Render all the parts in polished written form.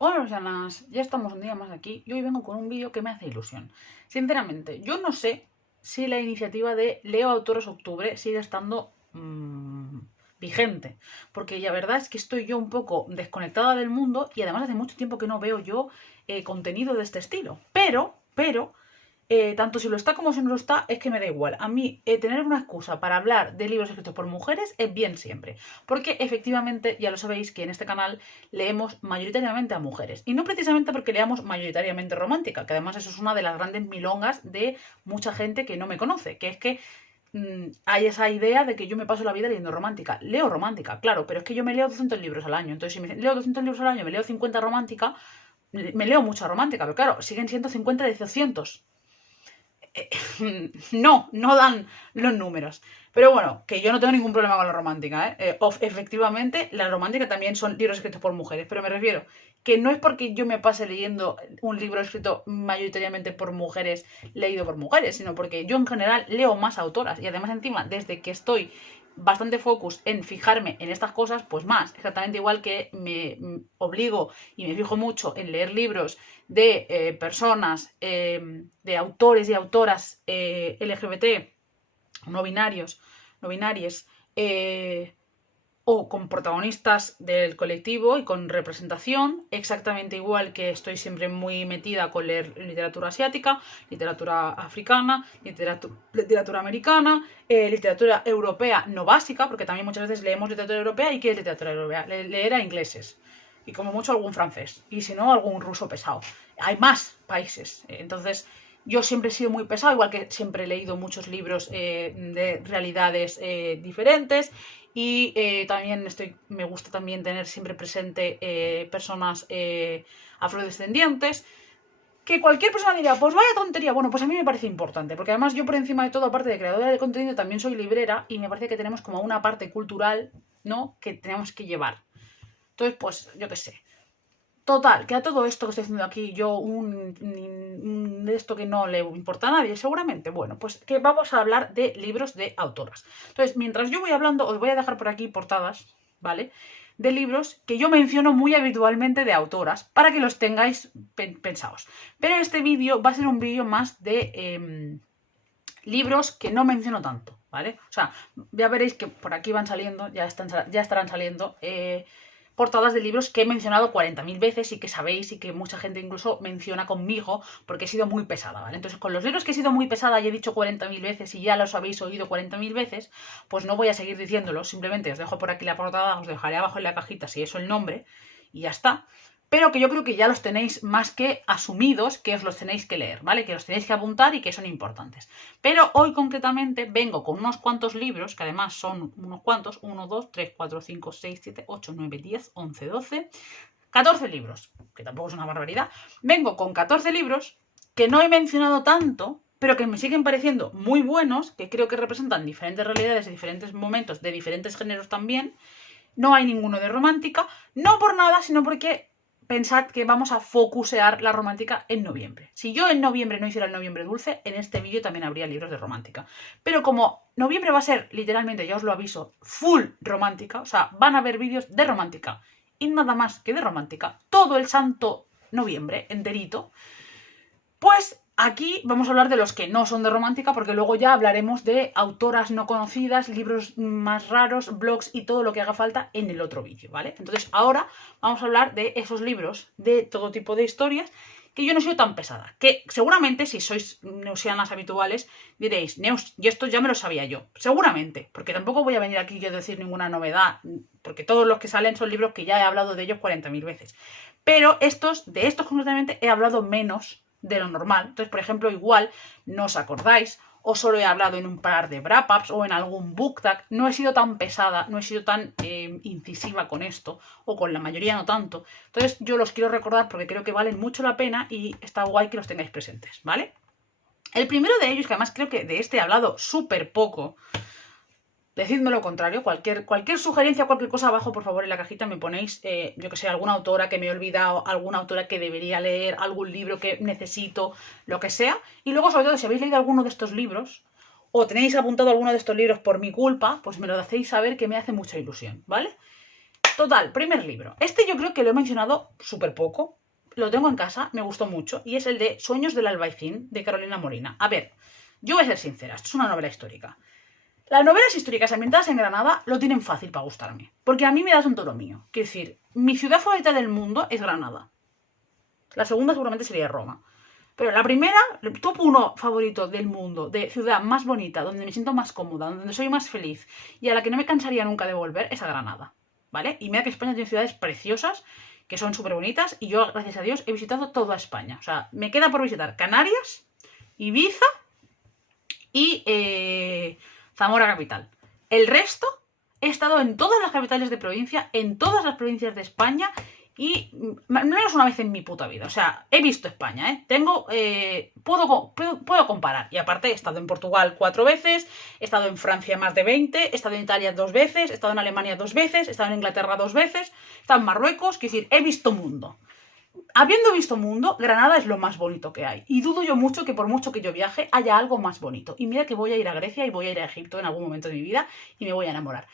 Hola, Rosanas, ya estamos un día más aquí y hoy vengo con un vídeo que me hace ilusión. Sinceramente, yo no sé si la iniciativa de Leo Autores Octubre sigue estando vigente, porque la verdad es que estoy yo un poco desconectada del mundo y además hace mucho tiempo que no veo yo contenido de este estilo. Pero tanto si lo está como si no lo está, es que me da igual. A mí, tener una excusa para hablar de libros escritos por mujeres es bien siempre. Porque efectivamente, ya lo sabéis que en este canal leemos mayoritariamente a mujeres. Y no precisamente porque leamos mayoritariamente romántica, que además eso es una de las grandes milongas de mucha gente que no me conoce, que es que hay esa idea de que yo me paso la vida leyendo romántica. Leo romántica, claro, pero es que yo me leo 200 libros al año. Entonces, si me leo 200 libros al año, me leo 50 romántica, me leo mucha romántica, pero claro, siguen siendo 50 de 200. No dan los números. Pero bueno, que yo no tengo ningún problema con la romántica, ¿eh? Efectivamente, la romántica también son libros escritos por mujeres, pero me refiero que no es porque yo me pase leyendo un libro escrito mayoritariamente por mujeres, leído por mujeres, sino porque yo en general leo más autoras y además encima, desde que estoy bastante focus en fijarme en estas cosas, pues más, exactamente igual que me obligo y me fijo mucho en leer libros de personas, de autores y autoras LGBT, no binarios, no binarias, o con protagonistas del colectivo y con representación, exactamente igual que estoy siempre muy metida con leer literatura asiática, literatura africana, literatura americana, literatura europea no básica, porque también muchas veces leemos literatura europea y ¿qué es literatura europea? Leer a ingleses y como mucho algún francés y si no algún ruso pesado. Hay más países, entonces yo siempre he sido muy pesado, igual que siempre he leído muchos libros de realidades diferentes y también me gusta también tener siempre presente personas afrodescendientes. Que cualquier persona diría, pues vaya tontería. Bueno, pues a mí me parece importante, porque además yo por encima de todo, aparte de creadora de contenido, también soy librera y me parece que tenemos como una parte cultural, ¿no? Que tenemos que llevar. Entonces, pues, yo qué sé. Total, que a todo esto que estoy haciendo aquí, yo de esto que no le importa a nadie, seguramente. Bueno, pues que vamos a hablar de libros de autoras. Entonces, mientras yo voy hablando, os voy a dejar por aquí portadas, ¿vale? De libros que yo menciono muy habitualmente de autoras, para que los tengáis pensados. Pero este vídeo va a ser un vídeo más de libros que no menciono tanto, ¿vale? O sea, ya veréis que por aquí van saliendo, ya estarán saliendo portadas de libros que he mencionado 40.000 veces y que sabéis y que mucha gente incluso menciona conmigo porque he sido muy pesada, ¿vale? Entonces, con los libros que he sido muy pesada y he dicho 40.000 veces y ya los habéis oído 40.000 veces, pues no voy a seguir diciéndolos, simplemente os dejo por aquí la portada, os dejaré abajo en la cajita si eso el nombre y ya está. Pero que yo creo que ya los tenéis más que asumidos, que os los tenéis que leer, ¿vale? Que los tenéis que apuntar y que son importantes. Pero hoy concretamente vengo con unos cuantos libros, que además son unos cuantos, 1, 2, 3, 4, 5, 6, 7, 8, 9, 10, 11, 12, 14 libros, que tampoco es una barbaridad. Vengo con 14 libros que no he mencionado tanto, pero que me siguen pareciendo muy buenos, que creo que representan diferentes realidades y diferentes momentos de diferentes géneros también. No hay ninguno de romántica, no por nada, sino porque pensad que vamos a focusear la romántica en noviembre. Si yo en noviembre no hiciera el noviembre dulce, en este vídeo también habría libros de romántica. Pero como noviembre va a ser, literalmente, ya os lo aviso, full romántica, o sea, van a haber vídeos de romántica y nada más que de romántica, todo el santo noviembre enterito, pues aquí vamos a hablar de los que no son de romántica, porque luego ya hablaremos de autoras no conocidas, libros más raros, blogs y todo lo que haga falta en el otro vídeo, ¿vale? Entonces ahora vamos a hablar de esos libros de todo tipo de historias que yo no soy tan pesada. Que seguramente si sois neusianas habituales diréis, Neus, y esto ya me lo sabía yo. Seguramente, porque tampoco voy a venir aquí yo a decir ninguna novedad, porque todos los que salen son libros que ya he hablado de ellos 40.000 veces. Pero de estos concretamente he hablado menos de lo normal. Entonces, por ejemplo, igual no os acordáis o solo he hablado en un par de wrap-ups o en algún book tag. No he sido tan pesada, no he sido tan incisiva con esto, o con la mayoría no tanto. Entonces, yo los quiero recordar porque creo que valen mucho la pena y está guay que los tengáis presentes, ¿vale? El primero de ellos, que además creo que de este he hablado súper poco, decidme lo contrario, cualquier sugerencia, cualquier cosa abajo, por favor, en la cajita me ponéis, yo que sé, alguna autora que me he olvidado, alguna autora que debería leer, algún libro que necesito, lo que sea. Y luego, sobre todo, si habéis leído alguno de estos libros, o tenéis apuntado alguno de estos libros por mi culpa, pues me lo hacéis saber, que me hace mucha ilusión, ¿vale? Total, primer libro. Este yo creo que lo he mencionado súper poco. Lo tengo en casa, me gustó mucho. Y es el de Sueños del Albaicín, de Carolina Molina. A ver, yo voy a ser sincera, esto es una novela histórica. Las novelas históricas ambientadas en Granada lo tienen fácil para gustarme. Porque a mí me da son todo lo mío. Quiero decir, mi ciudad favorita del mundo es Granada. La segunda seguramente sería Roma. Pero la primera, el top 1 favorito del mundo, de ciudad más bonita, donde me siento más cómoda, donde soy más feliz y a la que no me cansaría nunca de volver, es a Granada. ¿Vale? Y mira que España tiene ciudades preciosas, que son súper bonitas, y yo, gracias a Dios, he visitado toda España. O sea, me queda por visitar Canarias, Ibiza y Zamora capital. El resto, he estado en todas las capitales de provincia, en todas las provincias de España, y menos una vez en mi puta vida. O sea, he visto España, ¿eh? Puedo comparar. Y aparte he estado en Portugal 4 veces, he estado en Francia más de 20, he estado en Italia 2 veces, he estado en Alemania 2 veces, he estado en Inglaterra 2 veces, he estado en Marruecos, quiero decir, he visto mundo. Habiendo visto mundo, Granada es lo más bonito que hay. Y dudo yo mucho que por mucho que yo viaje, haya algo más bonito. Y mira que voy a ir a Grecia y voy a ir a Egipto en algún momento de mi vida y me voy a enamorar.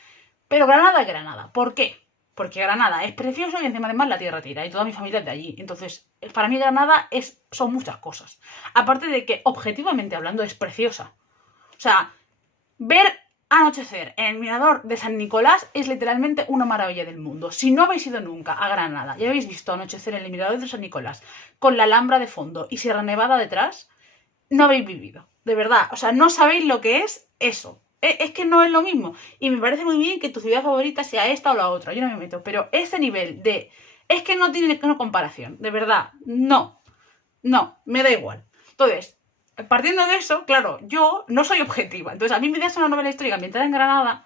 Pero Granada es Granada. ¿Por qué? Porque Granada es precioso y encima además la tierra tira y toda mi familia es de allí. Entonces, para mí Granada son muchas cosas. Aparte de que, objetivamente hablando, es preciosa. O sea, ver anochecer en el mirador de San Nicolás es literalmente una maravilla del mundo. Si no habéis ido nunca a Granada y habéis visto anochecer en el mirador de San Nicolás con la Alhambra de fondo y Sierra Nevada detrás, no habéis vivido. De verdad, o sea, no sabéis lo que es eso. Es que no es lo mismo. Y me parece muy bien que tu ciudad favorita sea esta o la otra. Yo no me meto. Pero ese nivel de... Es que no tiene una comparación. De verdad. No. No. Me da igual. Entonces, partiendo de eso, claro, yo no soy objetiva. Entonces, a mí me das una novela histórica ambientada en Granada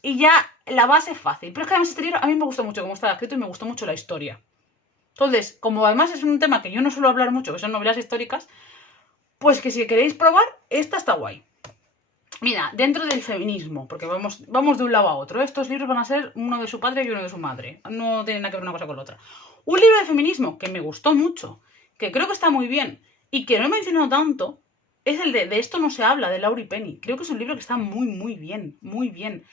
y ya la base es fácil. Pero es que además este libro a mí me gustó mucho cómo estaba escrito y me gustó mucho la historia. Entonces, como además es un tema que yo no suelo hablar mucho, que son novelas históricas, pues que si queréis probar, esta está guay. Mira, dentro del feminismo, porque vamos de un lado a otro, estos libros van a ser uno de su padre y uno de su madre. No tienen nada que ver una cosa con la otra. Un libro de feminismo que me gustó mucho, que creo que está muy bien y que no he mencionado tanto, es el de Esto no se habla, de Laurie Penny. Creo que es un libro que está muy, muy bien, muy bien.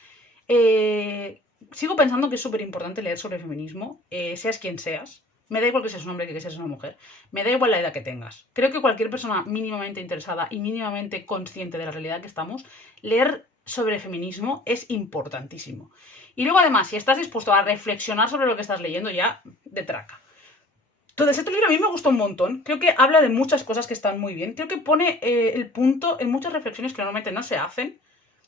Sigo pensando que es súper importante leer sobre feminismo, seas quien seas. Me da igual que seas un hombre que seas una mujer. Me da igual la edad que tengas. Creo que cualquier persona mínimamente interesada y mínimamente consciente de la realidad que estamos, leer sobre feminismo es importantísimo. Y luego además, si estás dispuesto a reflexionar sobre lo que estás leyendo, ya de traca. Entonces, este libro a mí me gustó un montón. Creo que habla de muchas cosas que están muy bien. Creo que pone el punto en muchas reflexiones que normalmente no se hacen.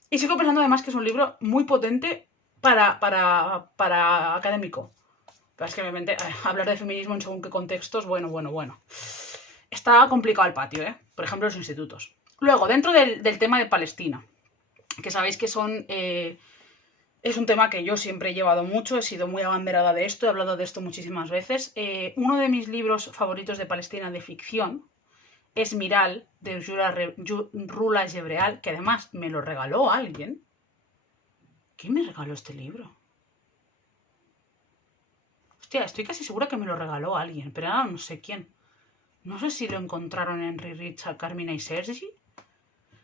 Y sigo pensando además que es un libro muy potente para académico. Pero es que obviamente hablar de feminismo en según qué contextos, bueno. Está complicado el patio, ¿eh? Por ejemplo, los institutos. Luego, dentro del tema de Palestina, que sabéis que es un tema que yo siempre he llevado mucho, he sido muy abanderada de esto, he hablado de esto muchísimas veces. Uno de mis libros favoritos de Palestina de ficción es Miral, de Rula Gebreal, que además me lo regaló alguien. ¿Quién me regaló este libro? Hostia, estoy casi segura que me lo regaló alguien, pero ahora no sé quién. No sé si lo encontraron en Henry Richard, Carmina y Sergi.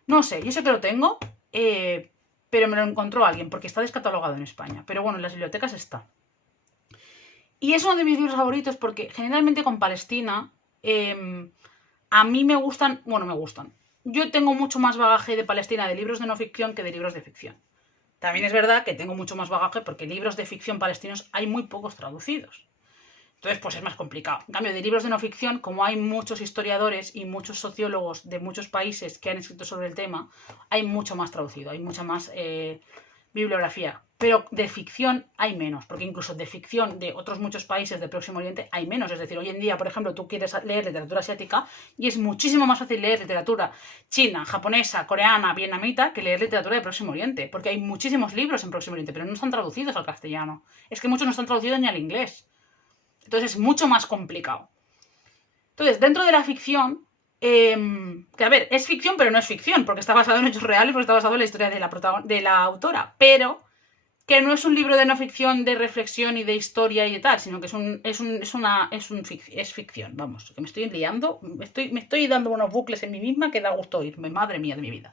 No sé, yo sé que lo tengo, pero me lo encontró alguien porque está descatalogado en España. Pero bueno, en las bibliotecas está. Y es uno de mis libros favoritos porque generalmente con Palestina a mí me gustan. Yo tengo mucho más bagaje de Palestina de libros de no ficción que de libros de ficción. También es verdad que tengo mucho más bagaje porque libros de ficción palestinos hay muy pocos traducidos. Entonces, pues es más complicado. En cambio, de libros de no ficción, como hay muchos historiadores y muchos sociólogos de muchos países que han escrito sobre el tema, hay mucho más traducido, hay mucha más bibliografía. Pero de ficción hay menos, porque incluso de ficción de otros muchos países del Próximo Oriente hay menos. Es decir, hoy en día, por ejemplo, tú quieres leer literatura asiática y es muchísimo más fácil leer literatura china, japonesa, coreana, vietnamita que leer literatura del Próximo Oriente, porque hay muchísimos libros en Próximo Oriente, pero no están traducidos al castellano. Es que muchos no están traducidos ni al inglés. Entonces es mucho más complicado. Entonces, dentro de la ficción, que a ver, es ficción, pero no es ficción, porque está basado en hechos reales, porque está basado en la historia de la autora, pero que no es un libro de no ficción, de reflexión y de historia y de tal, sino que es ficción, vamos, que me estoy liando, me estoy dando unos bucles en mí misma que da gusto oírme, madre mía de mi vida.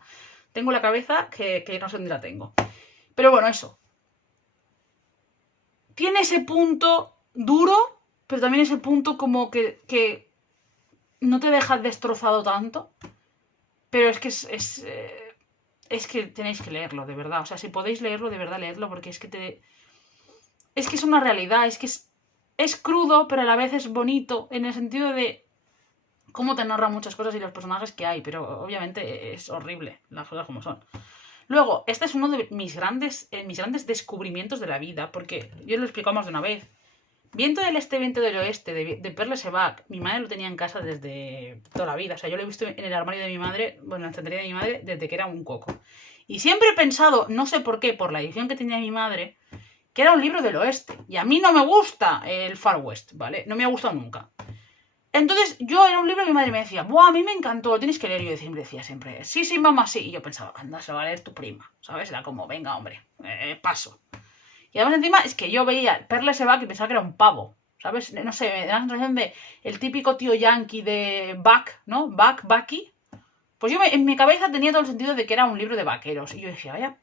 Tengo la cabeza que no sé dónde la tengo. Pero bueno, eso. tiene ese punto duro, pero también ese punto como que no te deja destrozado tanto. Pero es que es que tenéis que leerlo, de verdad. O sea, si podéis leerlo, de verdad leedlo, porque es que es que es una realidad, es que es crudo, pero a la vez es bonito, en el sentido de cómo te narra muchas cosas y los personajes que hay, pero obviamente es horrible, las cosas como son. Luego, este es uno de mis grandes descubrimientos de la vida, porque yo lo he explicado más de una vez. Viento del Este, Viento del Oeste, de Perle Sebac, mi madre lo tenía en casa desde toda la vida. O sea, yo lo he visto en el armario de mi madre, bueno, en la estantería de mi madre, desde que era un coco. Y siempre he pensado, no sé por qué, por la edición que tenía mi madre, que era un libro del oeste. Y a mí no me gusta el Far West, ¿vale? No me ha gustado nunca. Entonces, yo era un libro y mi madre me decía, ¡buah, a mí me encantó, lo tienes que leer! Y yo siempre decía, sí, sí, mamá, sí. Y yo pensaba, anda, se lo va a leer tu prima, ¿sabes? Era como, venga, hombre, paso. Y además encima es que yo veía Perle Sebac y pensaba que era un pavo, ¿sabes? No sé, me da la sensación de el típico tío yankee de Buck, ¿no? Bucky. Pues yo en mi cabeza tenía todo el sentido de que era un libro de vaqueros. Y yo decía, vaya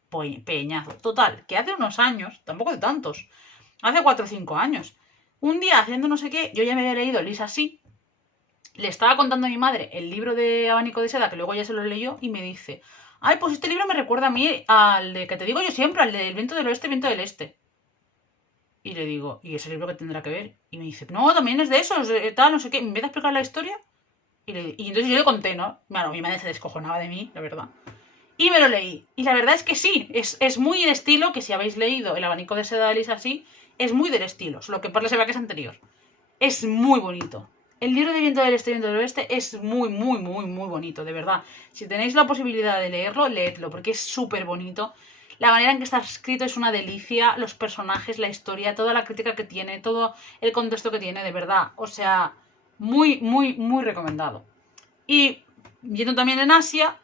peñazo. Total, que hace unos años, tampoco de tantos, hace 4 o 5 años, un día haciendo no sé qué, yo ya me había leído Lisa Sí, le estaba contando a mi madre el libro de Abanico de Seda, que luego ya se lo leyó, y me dice, ay, pues este libro me recuerda a mí al de que te digo yo siempre, al del Viento del Oeste, Viento del Este. Y le digo, ¿y ese libro qué tendrá que ver? Y me dice, no, también es de esos, tal, no sé qué. Me empieza a explicar la historia. Y entonces yo le conté, ¿no? Claro, mi madre se descojonaba de mí, la verdad. Y me lo leí. Y la verdad es que sí, es muy el estilo, que si habéis leído El Abanico de Seda de Lisa Sí, es muy del estilo. Solo que Perle se ve que es anterior. Es muy bonito. El libro de Viento del Este y Viento del Oeste es muy, muy, muy, muy bonito, de verdad. Si tenéis la posibilidad de leerlo, leedlo, porque es súper bonito. La manera en que está escrito es una delicia, los personajes, la historia, toda la crítica que tiene, todo el contexto que tiene, de verdad. O sea, muy, muy, muy recomendado. Y yendo también en Asia,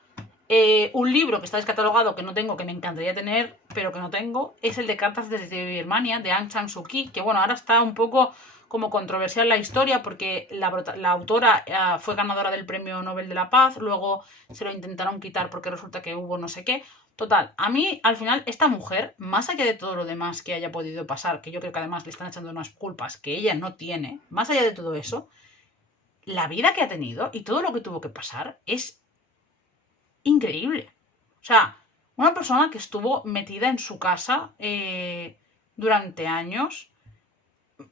un libro que está descatalogado, que no tengo, que me encantaría tener, pero que no tengo, es el de Cartas desde Birmania, de Aung San Suu Kyi, que bueno, ahora está un poco como controversial la historia, porque la autora fue ganadora del Premio Nobel de la Paz, luego se lo intentaron quitar porque resulta que hubo no sé qué. Total, a mí al final esta mujer, más allá de todo lo demás que haya podido pasar, que yo creo que además le están echando unas culpas que ella no tiene, más allá de todo eso, la vida que ha tenido y todo lo que tuvo que pasar es increíble. O sea, una persona que estuvo metida en su casa durante años,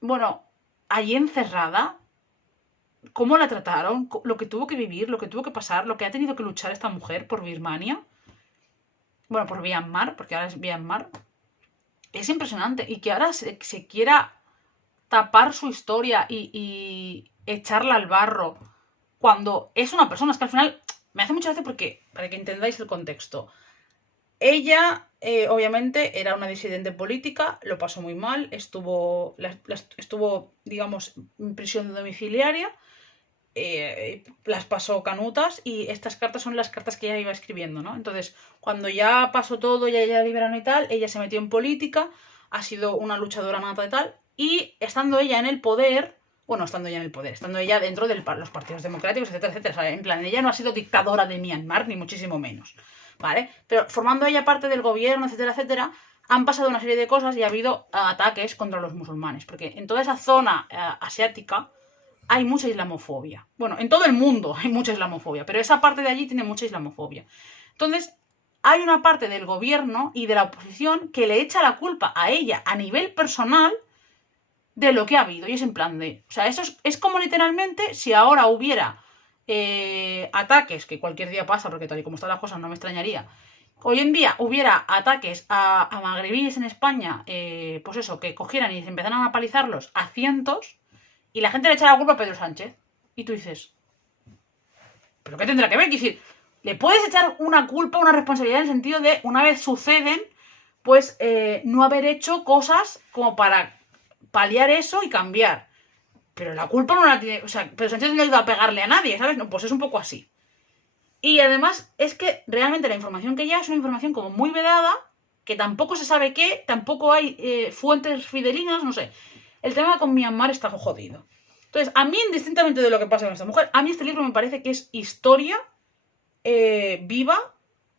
bueno, allí encerrada, cómo la trataron, lo que tuvo que vivir, lo que tuvo que pasar, lo que ha tenido que luchar esta mujer por Birmania, bueno, por Myanmar, porque ahora es Myanmar, es impresionante. Y que ahora se quiera tapar su historia y echarla al barro cuando es una persona, es que al final me hace mucha gracia porque, para que entendáis el contexto, ella obviamente era una disidente política, lo pasó muy mal, estuvo, digamos, en prisión domiciliaria, las pasó canutas y estas cartas son las cartas que ella iba escribiendo, ¿no? Entonces, cuando ya pasó todo, ya liberaron y tal, ella se metió en política, ha sido una luchadora nata y tal, y estando ella en el poder, bueno, estando ella en el poder, estando ella dentro de los partidos democráticos, etcétera, etcétera, o sea, en plan, ella no ha sido dictadora de Myanmar, ni muchísimo menos, ¿vale? Pero formando ella parte del gobierno, etcétera, etcétera, han pasado una serie de cosas y ha habido ataques contra los musulmanes, porque en toda esa zona asiática hay mucha islamofobia. Bueno, en todo el mundo hay mucha islamofobia, pero esa parte de allí tiene mucha islamofobia. Entonces, hay una parte del gobierno y de la oposición que le echa la culpa a ella a nivel personal de lo que ha habido. Y es en plan de... O sea, eso es como literalmente si ahora hubiera ataques, que cualquier día pasa, porque tal y como están las cosas no me extrañaría. Hoy en día hubiera ataques a magrebíes en España, pues eso, que cogieran y se empezaran a palizarlos a cientos, y la gente le echa la culpa a Pedro Sánchez. Y tú dices, ¿pero qué tendrá que ver? Quiero decir, le puedes echar una culpa, una responsabilidad en el sentido de, una vez suceden, pues no haber hecho cosas como para paliar eso y cambiar. Pero la culpa no la tiene... O sea, Pedro Sánchez no le ha ido a pegarle a nadie, ¿sabes? No, pues es un poco así. Y además es que realmente la información que ya es una información como muy vedada, que tampoco se sabe qué, tampoco hay fuentes fidelinas, no sé. El tema con Myanmar está jodido. Entonces, a mí, indistintamente de lo que pasa con esta mujer, a mí este libro me parece que es historia viva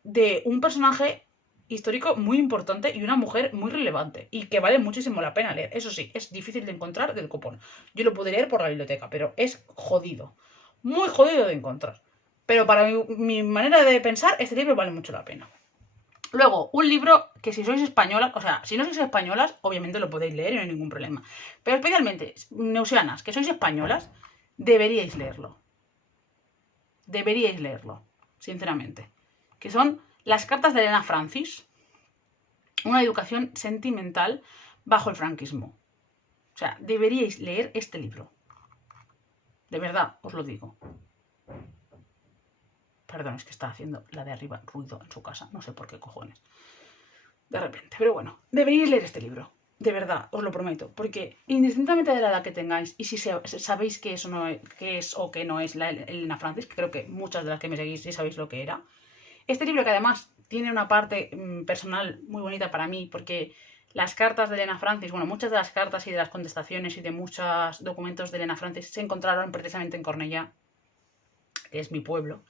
de un personaje histórico muy importante y una mujer muy relevante y que vale muchísimo la pena leer. Eso sí, es difícil de encontrar del copón. Yo lo pude leer por la biblioteca, pero es jodido. Muy jodido de encontrar. Pero para mi manera de pensar, este libro vale mucho la pena. Luego, un libro que si sois españolas, o sea, si no sois españolas, obviamente lo podéis leer y no hay ningún problema. Pero especialmente, neusianas, que sois españolas, deberíais leerlo. Deberíais leerlo, sinceramente. Que son Las cartas de Elena Francis, una educación sentimental bajo el franquismo. O sea, deberíais leer este libro. De verdad, os lo digo. Perdón, es que está haciendo la de arriba ruido en su casa. No sé por qué cojones. De repente. Pero bueno, deberíais leer este libro. De verdad, os lo prometo. Porque indistintamente de la edad que tengáis, y si sabéis que eso no es, que es o que no es la Elena Francis, que creo que muchas de las que me seguís sí sabéis lo que era. Este libro que además tiene una parte personal muy bonita para mí, porque las cartas de Elena Francis, bueno, muchas de las cartas y de las contestaciones y de muchos documentos de Elena Francis se encontraron precisamente en Cornellá, que es mi pueblo.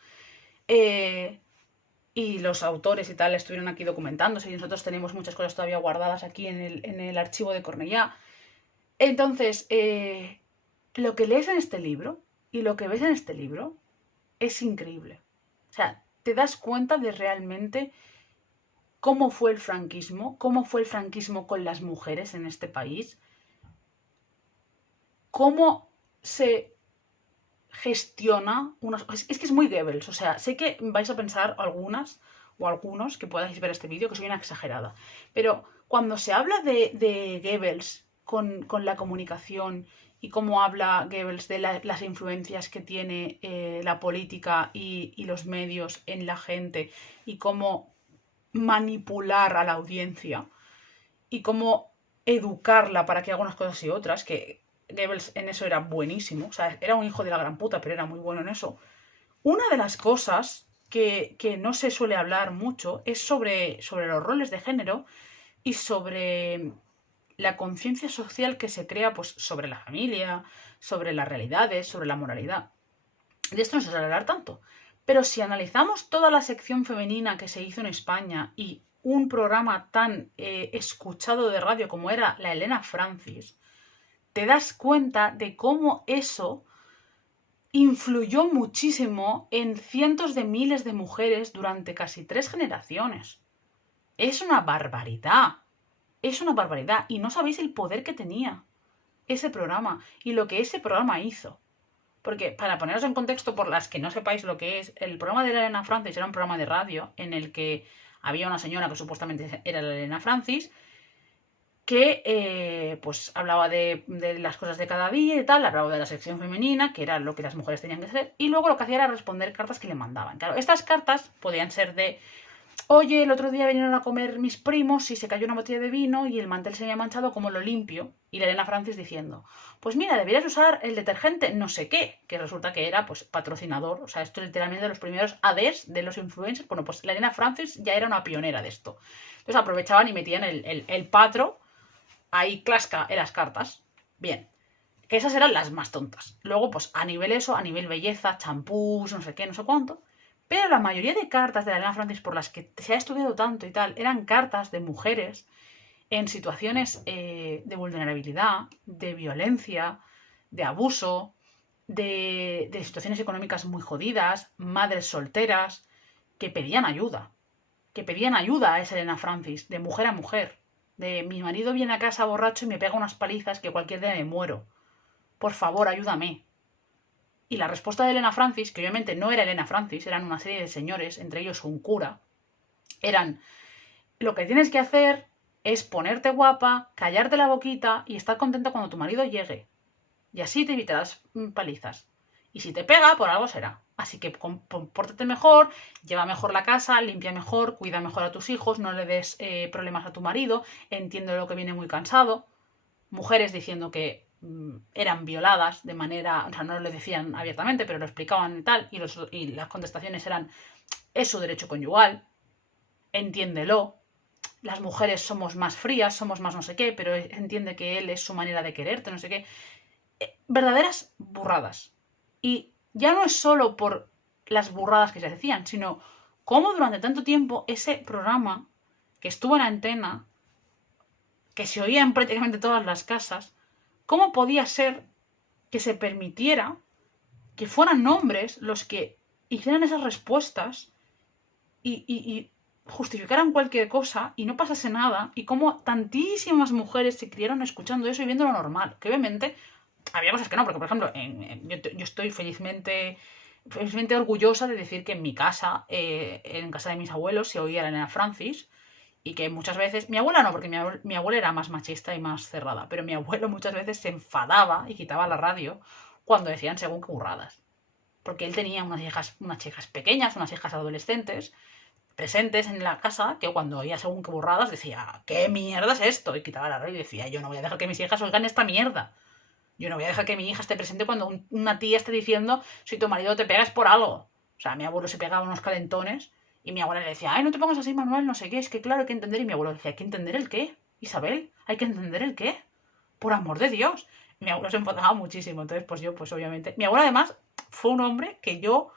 Y los autores y tal estuvieron aquí documentándose y nosotros tenemos muchas cosas todavía guardadas aquí en el archivo de Cornellá. Entonces, lo que lees en este libro y lo que ves en este libro es increíble. O sea, te das cuenta de realmente cómo fue el franquismo con las mujeres en este país, cómo se gestiona unas... Es que es muy Goebbels, o sea, sé que vais a pensar algunas o algunos que podáis ver este vídeo que soy una exagerada, pero cuando se habla de Goebbels con la comunicación y cómo habla Goebbels de las influencias que tiene la política y los medios en la gente y cómo manipular a la audiencia y cómo educarla para que haga unas cosas y otras, que Goebbels en eso era buenísimo, o sea, era un hijo de la gran puta, pero era muy bueno en eso. Una de las cosas que no se suele hablar mucho es sobre los roles de género y sobre la conciencia social que se crea pues, sobre la familia, sobre las realidades, sobre la moralidad. De esto no se suele hablar tanto. Pero si analizamos toda la sección femenina que se hizo en España y un programa tan escuchado de radio como era la Elena Francis, te das cuenta de cómo eso influyó muchísimo en cientos de miles de mujeres durante casi 3 generaciones. Es una barbaridad. Es una barbaridad. Y no sabéis el poder que tenía ese programa y lo que ese programa hizo. Porque, para poneros en contexto, por las que no sepáis lo que es, el programa de la Elena Francis era un programa de radio en el que había una señora que supuestamente era la Elena Francis, que pues hablaba de las cosas de cada día y tal, hablaba de la sección femenina, que era lo que las mujeres tenían que ser, y luego lo que hacía era responder cartas que le mandaban. Claro, estas cartas podían ser de: oye, el otro día vinieron a comer mis primos y se cayó una botella de vino y el mantel se había manchado, ¿cómo lo limpio? Y la Elena Francis diciendo: pues mira, deberías usar el detergente no sé qué, que resulta que era pues patrocinador, o sea, esto es literalmente de los primeros ADs de los influencers. Bueno, pues la Elena Francis ya era una pionera de esto. Entonces aprovechaban y metían el patro ahí clasca en las cartas. Bien, que esas eran las más tontas. Luego, pues a nivel eso, a nivel belleza, champús, no sé qué, no sé cuánto. Pero la mayoría de cartas de la Elena Francis por las que se ha estudiado tanto y tal, eran cartas de mujeres en situaciones de vulnerabilidad, de violencia, de abuso, de situaciones económicas muy jodidas, madres solteras, que pedían ayuda. Que pedían ayuda a esa Elena Francis, de mujer a mujer. De: mi marido viene a casa borracho y me pega unas palizas que cualquier día me muero. Por favor, ayúdame. Y la respuesta de Elena Francis, que obviamente no era Elena Francis, eran una serie de señores, entre ellos un cura, eran: lo que tienes que hacer es ponerte guapa, callarte la boquita y estar contenta cuando tu marido llegue. Y así te evitarás palizas. Y si te pega, por algo será. Así que compórtate mejor, lleva mejor la casa, limpia mejor, cuida mejor a tus hijos, no le des problemas a tu marido, entiende lo que viene muy cansado. Mujeres diciendo que eran violadas de manera... O sea, no lo decían abiertamente, pero lo explicaban y tal. Y las contestaciones eran: es su derecho conyugal, entiéndelo. Las mujeres somos más frías, somos más no sé qué, pero entiende que él es su manera de quererte, no sé qué. Verdaderas burradas. Y ya no es solo por las burradas que se decían, sino cómo durante tanto tiempo ese programa que estuvo en antena, que se oía en prácticamente todas las casas, ¿cómo podía ser que se permitiera que fueran hombres los que hicieran esas respuestas y justificaran cualquier cosa y no pasase nada? Y cómo tantísimas mujeres se criaron escuchando eso y viendo lo normal. Que obviamente había cosas que no, porque por ejemplo, yo estoy felizmente orgullosa de decir que en mi casa, en casa de mis abuelos, se oía la Elena Francis. Y que muchas veces, mi abuela no, porque mi abuela era más machista y más cerrada, pero mi abuelo muchas veces se enfadaba y quitaba la radio cuando decían según qué burradas. Porque él tenía unas hijas pequeñas, unas hijas adolescentes, presentes en la casa, que cuando oía según qué burradas decía, ¿qué mierda es esto? Y quitaba la radio y decía, yo no voy a dejar que mis hijas oigan esta mierda. Yo no voy a dejar que mi hija esté presente cuando una tía esté diciendo, si tu marido te pega es por algo. O sea, mi abuelo se pegaba unos calentones y mi abuela le decía, ay, no te pongas así, Manuel, no sé qué, es que claro, hay que entender. Y mi abuelo decía, ¿hay que entender el qué? Isabel, ¿hay que entender el qué? Por amor de Dios. Y mi abuelo se enfadaba muchísimo. Entonces, pues yo, pues obviamente. Mi abuelo, además, fue un hombre que yo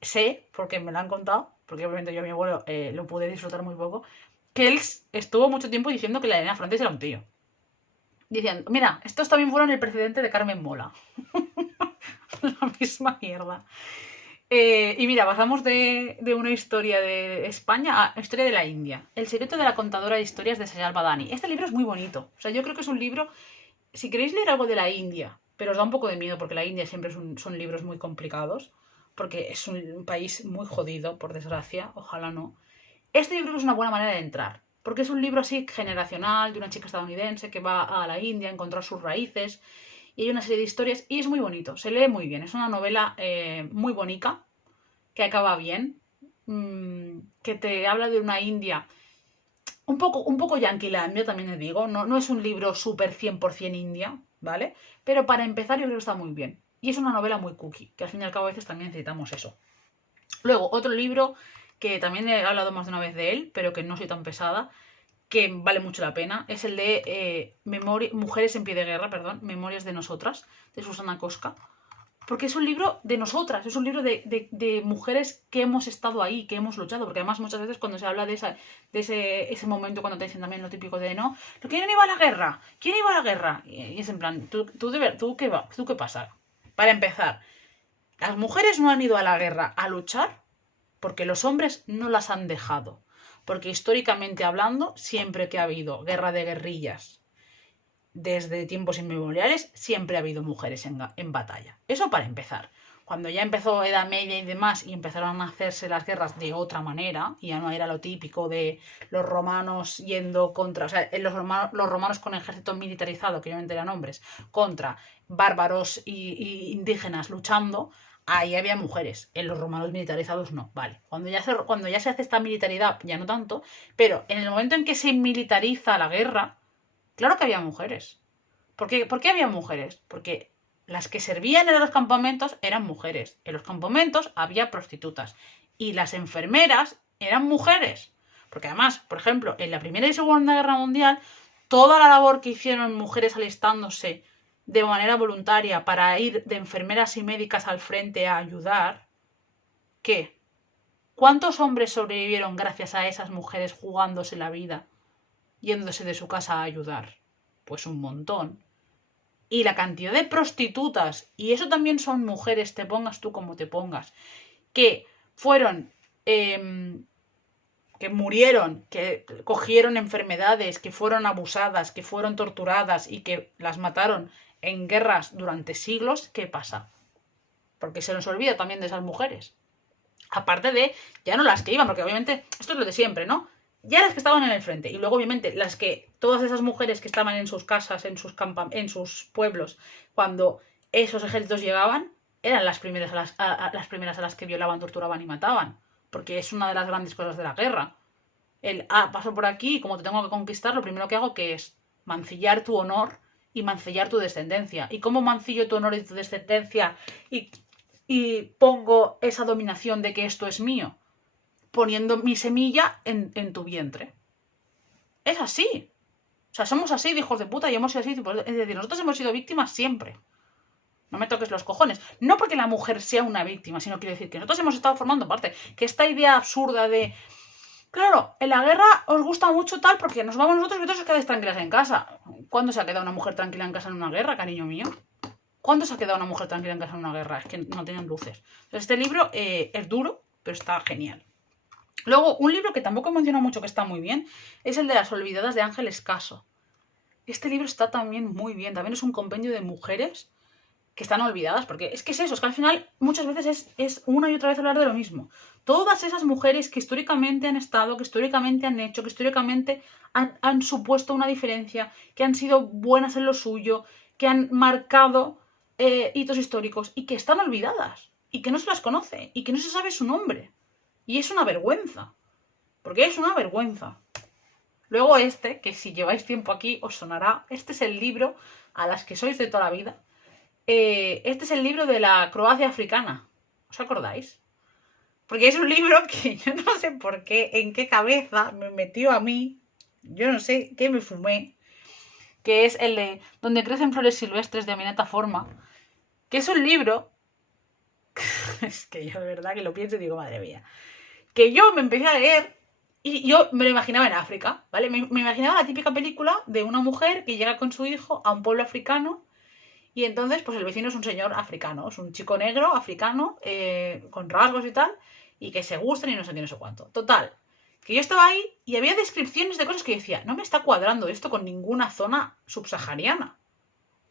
sé, porque me lo han contado, porque obviamente yo a mi abuelo lo pude disfrutar muy poco, que él estuvo mucho tiempo diciendo que la Elena Francis era un tío. Diciendo, mira, estos también fueron el precedente de Carmen Mola. La misma mierda. Y mira, pasamos de una historia de España a historia de la India. El secreto de la contadora de historias de Sayal Badani. Este libro es muy bonito. O sea, yo creo que es un libro, si queréis leer algo de la India, pero os da un poco de miedo porque la India siempre son libros muy complicados, porque es un país muy jodido, por desgracia, ojalá no. Este yo creo que es una buena manera de entrar, porque es un libro así generacional de una chica estadounidense que va a la India a encontrar sus raíces y hay una serie de historias y es muy bonito, se lee muy bien, es una novela muy bonita, que acaba bien, que te habla de una India un poco yanquilandia, también les digo, no es un libro súper 100% india, ¿vale? Pero para empezar yo creo que está muy bien. Y es una novela muy cookie, que al fin y al cabo a veces también necesitamos eso. Luego, otro libro que también he hablado más de una vez de él, pero que no soy tan pesada, que vale mucho la pena, es el de Mujeres en pie de guerra, perdón, Memorias de nosotras, de Susana Cosca. Porque es un libro de nosotras, es un libro de mujeres que hemos estado ahí, que hemos luchado. Porque además muchas veces cuando se habla de ese momento, cuando te dicen también lo típico de no, ¿quién iba a la guerra? ¿Quién iba a la guerra? Y es en plan, ¿tú qué pasa? Para empezar, las mujeres no han ido a la guerra a luchar porque los hombres no las han dejado. Porque históricamente hablando, siempre que ha habido guerra de guerrillas, desde tiempos inmemoriales, siempre ha habido mujeres en batalla. Eso para empezar. Cuando ya empezó Edad Media y demás, y empezaron a hacerse las guerras de otra manera, y ya no era lo típico de los romanos yendo contra, o sea, los romanos con ejército militarizado, que obviamente eran hombres, contra bárbaros y indígenas luchando, ahí había mujeres. En los romanos militarizados no, vale. Cuando ya se hace esta militaridad, ya no tanto, pero en el momento en que se militariza la guerra, claro que había mujeres. ¿Por qué había mujeres? Porque las que servían en los campamentos eran mujeres. En los campamentos había prostitutas. Y las enfermeras eran mujeres. Porque además, por ejemplo, en la Primera y Segunda Guerra Mundial, toda la labor que hicieron mujeres alistándose de manera voluntaria para ir de enfermeras y médicas al frente a ayudar, ¿qué? ¿Cuántos hombres sobrevivieron gracias a esas mujeres jugándose la vida, yéndose de su casa a ayudar? Pues un montón. Y la cantidad de prostitutas, y eso también son mujeres, te pongas tú como te pongas, que fueron, que murieron, que cogieron enfermedades, que fueron abusadas, que fueron torturadas y que las mataron en guerras durante siglos, ¿qué pasa? Porque se nos olvida también de esas mujeres. Aparte de, ya no las que iban, porque obviamente esto es lo de siempre, ¿no? Ya las que estaban en el frente. Y luego, obviamente, todas esas mujeres que estaban en sus casas, en sus pueblos, cuando esos ejércitos llegaban, eran las primeras las primeras a las que violaban, torturaban y mataban. Porque es una de las grandes cosas de la guerra. Paso por aquí y como te tengo que conquistar, lo primero que hago que es mancillar tu honor y mancillar tu descendencia. ¿Y cómo mancillo tu honor y tu descendencia y pongo esa dominación de que esto es mío? Poniendo mi semilla en tu vientre. Es así. O sea, somos así de hijos de puta y hemos sido así. Es decir, nosotros hemos sido víctimas siempre. No me toques los cojones. No porque la mujer sea una víctima, sino quiero decir que nosotros hemos estado formando parte. Que esta idea absurda de Claro, en la guerra os gusta mucho tal porque nos vamos nosotros y vosotros os quedáis tranquilas en casa. ¿Cuándo se ha quedado una mujer tranquila en casa en una guerra, cariño mío? ¿Cuándo se ha quedado una mujer tranquila en casa en una guerra? Es que no tienen luces. Entonces, este libro es duro, pero está genial. Luego, un libro que tampoco menciona mucho que está muy bien es el de Las Olvidadas de Ángeles Caso. Este libro está también muy bien. También es un compendio de mujeres que están olvidadas, porque es que es eso, es que al final muchas veces es una y otra vez hablar de lo mismo. Todas esas mujeres que históricamente han estado, que históricamente han hecho, que históricamente han supuesto una diferencia, que han sido buenas en lo suyo, que han marcado hitos históricos y que están olvidadas y que no se las conoce y que no se sabe su nombre. Y es una vergüenza, porque es una vergüenza. Luego que si lleváis tiempo aquí os sonará, este es el libro a las que sois de toda la vida. Este es el libro de la Croacia africana. ¿Os acordáis? Porque es un libro que yo no sé por qué, en qué cabeza me metió a mí, yo no sé qué me fumé, que es el de Donde crecen flores silvestres de Aminata Forma, que es un libro, es que yo de verdad que lo pienso y digo, madre mía, que yo me empecé a leer y yo me lo imaginaba en África, ¿vale? Me imaginaba la típica película de una mujer que llega con su hijo a un pueblo africano. Y entonces, pues el vecino es un señor africano, es un chico negro, africano, con rasgos y tal, y que se gustan y no sé qué, no sé cuánto. Total, que yo estaba ahí y había descripciones de cosas que decía, no me está cuadrando esto con ninguna zona subsahariana.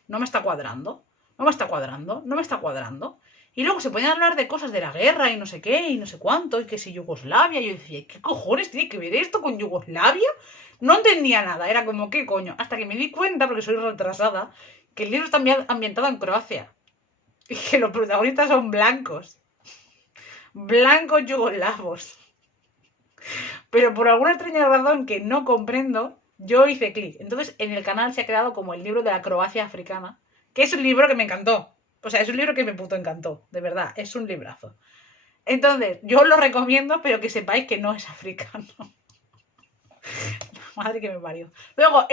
No me está cuadrando, no me está cuadrando, no me está cuadrando. Y luego se podían hablar de cosas de la guerra y no sé qué, y no sé cuánto, y que si Yugoslavia. Y yo decía, ¿qué cojones tiene que ver esto con Yugoslavia? No entendía nada, era como, ¿qué coño? Hasta que me di cuenta, porque soy retrasada, que el libro está ambientado en Croacia. Y que los protagonistas son blancos. Blancos yugoslavos. Pero por alguna extraña razón que no comprendo, yo hice clic. Entonces en el canal se ha quedado como el libro de la Croacia africana, que es un libro que me encantó. O sea, es un libro que me puto encantó. De verdad, es un librazo. Entonces, yo lo recomiendo, pero que sepáis que no es africano. Madre que me parió. Luego,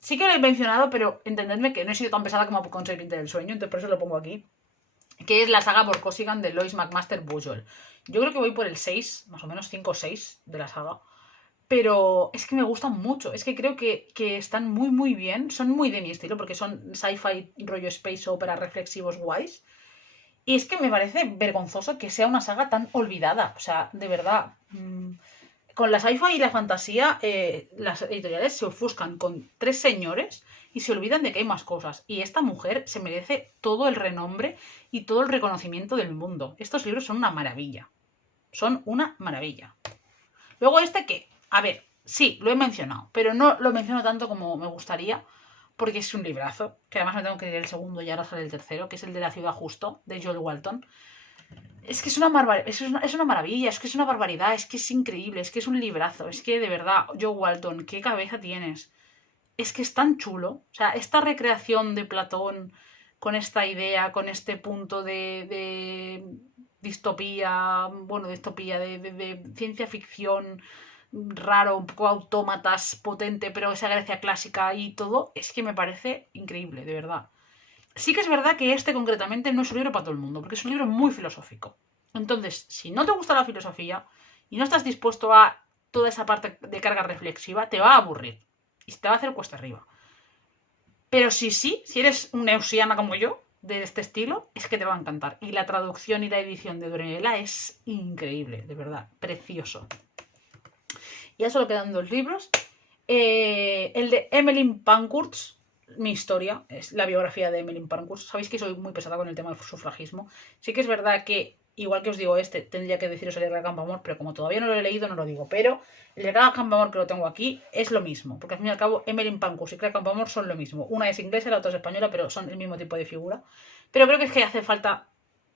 sí que lo he mencionado, pero entendedme que no he sido tan pesada como con Serpiente del Sueño, entonces por eso lo pongo aquí. Que es la saga Vorkosigan de Lois McMaster Bujold. Yo creo que voy por el 6, más o menos 5 o 6 de la saga. Pero es que me gustan mucho. Es que creo que están muy, muy bien. Son muy de mi estilo, porque son sci-fi, rollo space opera, reflexivos guays. Y es que me parece vergonzoso que sea una saga tan olvidada. O sea, de verdad. Con la sci-fi y la fantasía, las editoriales se ofuscan con 3 señores y se olvidan de que hay más cosas. Y esta mujer se merece todo el renombre y todo el reconocimiento del mundo. Estos libros son una maravilla. Son una maravilla. Luego ¿qué? A ver, sí, lo he mencionado, pero no lo menciono tanto como me gustaría, porque es un librazo, que además me tengo que leer el segundo y ahora sale el tercero, que es el de La ciudad justo, de Joel Walton. Es que es una maravilla, es que es una barbaridad, es que es increíble, es que es un librazo, es que de verdad, Joe Walton, qué cabeza tienes. Es que es tan chulo. O sea, esta recreación de Platón con esta idea, con este punto de distopía, bueno, distopía, de ciencia ficción raro, un poco autómatas, potente, pero esa gracia clásica y todo, es que me parece increíble, de verdad. Sí que es verdad que concretamente no es un libro para todo el mundo, porque es un libro muy filosófico. Entonces, si no te gusta la filosofía y no estás dispuesto a toda esa parte de carga reflexiva, te va a aburrir y te va a hacer cuesta arriba. Pero si eres un neusiana como yo, de este estilo, es que te va a encantar. Y la traducción y la edición de Durenela es increíble, de verdad, precioso. Ya solo quedan 2 libros. El de Emmeline Pankhurst, Mi historia, es la biografía de Emmeline Pankhurst. Sabéis que soy muy pesada con el tema del sufragismo. Sí que es verdad que, igual que os digo tendría que deciros el de Grega Campoamor, pero como todavía no lo he leído, no lo digo. Pero el de Grega Campoamor, que lo tengo aquí, es lo mismo. Porque al fin y al cabo, Emmeline Pankhurst y Grega Campoamor son lo mismo. Una es inglesa y la otra es española, pero son el mismo tipo de figura. Pero creo que es que hace falta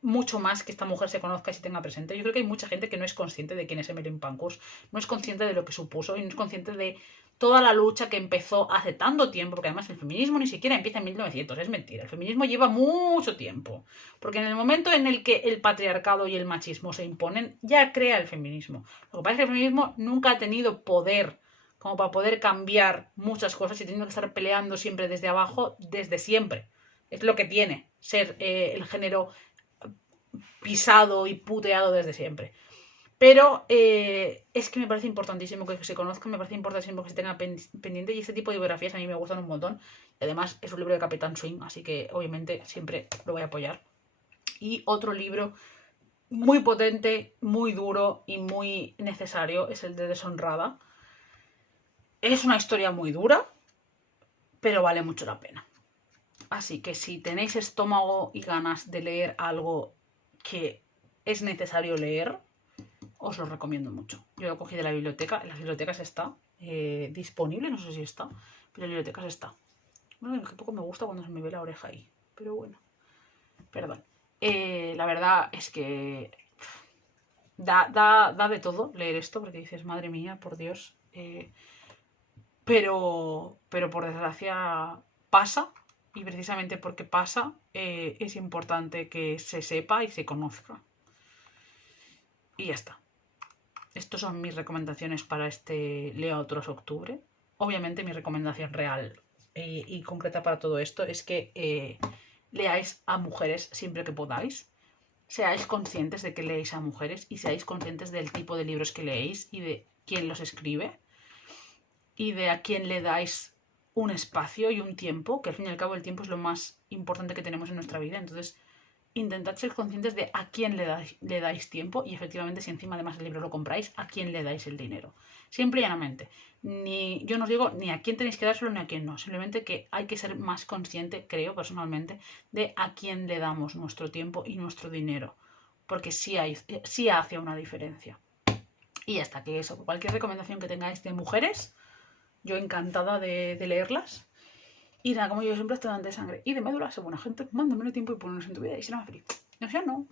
mucho más que esta mujer se conozca y se tenga presente. Yo creo que hay mucha gente que no es consciente de quién es Emmeline Pankhurst, no es consciente de lo que supuso y no es consciente de toda la lucha que empezó hace tanto tiempo, porque además el feminismo ni siquiera empieza en 1900, es mentira, el feminismo lleva mucho tiempo, porque en el momento en el que el patriarcado y el machismo se imponen, ya crea el feminismo. Lo que pasa es que el feminismo nunca ha tenido poder como para poder cambiar muchas cosas y teniendo que estar peleando siempre desde abajo, desde siempre. Es lo que tiene ser el género pisado y puteado desde siempre. Pero es que me parece importantísimo que se conozcan, me parece importantísimo que se tenga pendiente, y este tipo de biografías a mí me gustan un montón. Y además es un libro de Capitán Swing, así que obviamente siempre lo voy a apoyar. Y otro libro muy potente, muy duro y muy necesario es el de Deshonrada. Es una historia muy dura, pero vale mucho la pena. Así que si tenéis estómago y ganas de leer algo que es necesario leer, os lo recomiendo mucho. Yo lo cogí de la biblioteca, en las bibliotecas está disponible, no sé si está, pero en las bibliotecas está. Bueno, que poco me gusta cuando se me ve la oreja ahí, pero bueno, perdón. La verdad es que da de todo leer esto, porque dices, madre mía, por Dios. Pero por desgracia pasa, y precisamente porque pasa, es importante que se sepa y se conozca. Y ya está. Estas son mis recomendaciones para este Leo Autores Octubre. Obviamente mi recomendación real y concreta para todo esto es que leáis a mujeres siempre que podáis. Seáis conscientes de que leéis a mujeres y seáis conscientes del tipo de libros que leéis y de quién los escribe y de a quién le dais un espacio y un tiempo, que al fin y al cabo el tiempo es lo más importante que tenemos en nuestra vida. Entonces, intentad ser conscientes de a quién le dais tiempo y efectivamente si encima además el libro lo compráis, a quién le dais el dinero. Siempre y llanamente. Yo no os digo ni a quién tenéis que dárselo ni a quién no. Simplemente que hay que ser más consciente, creo personalmente, de a quién le damos nuestro tiempo y nuestro dinero. Porque sí hace una diferencia. Y hasta que eso, cualquier recomendación que tengáis de mujeres, yo encantada de leerlas. Y nada, como yo siempre, estudiante de sangre y de médula, según la gente, mándamelo tiempo y ponnos en tu vida y será más feliz. No sé, no.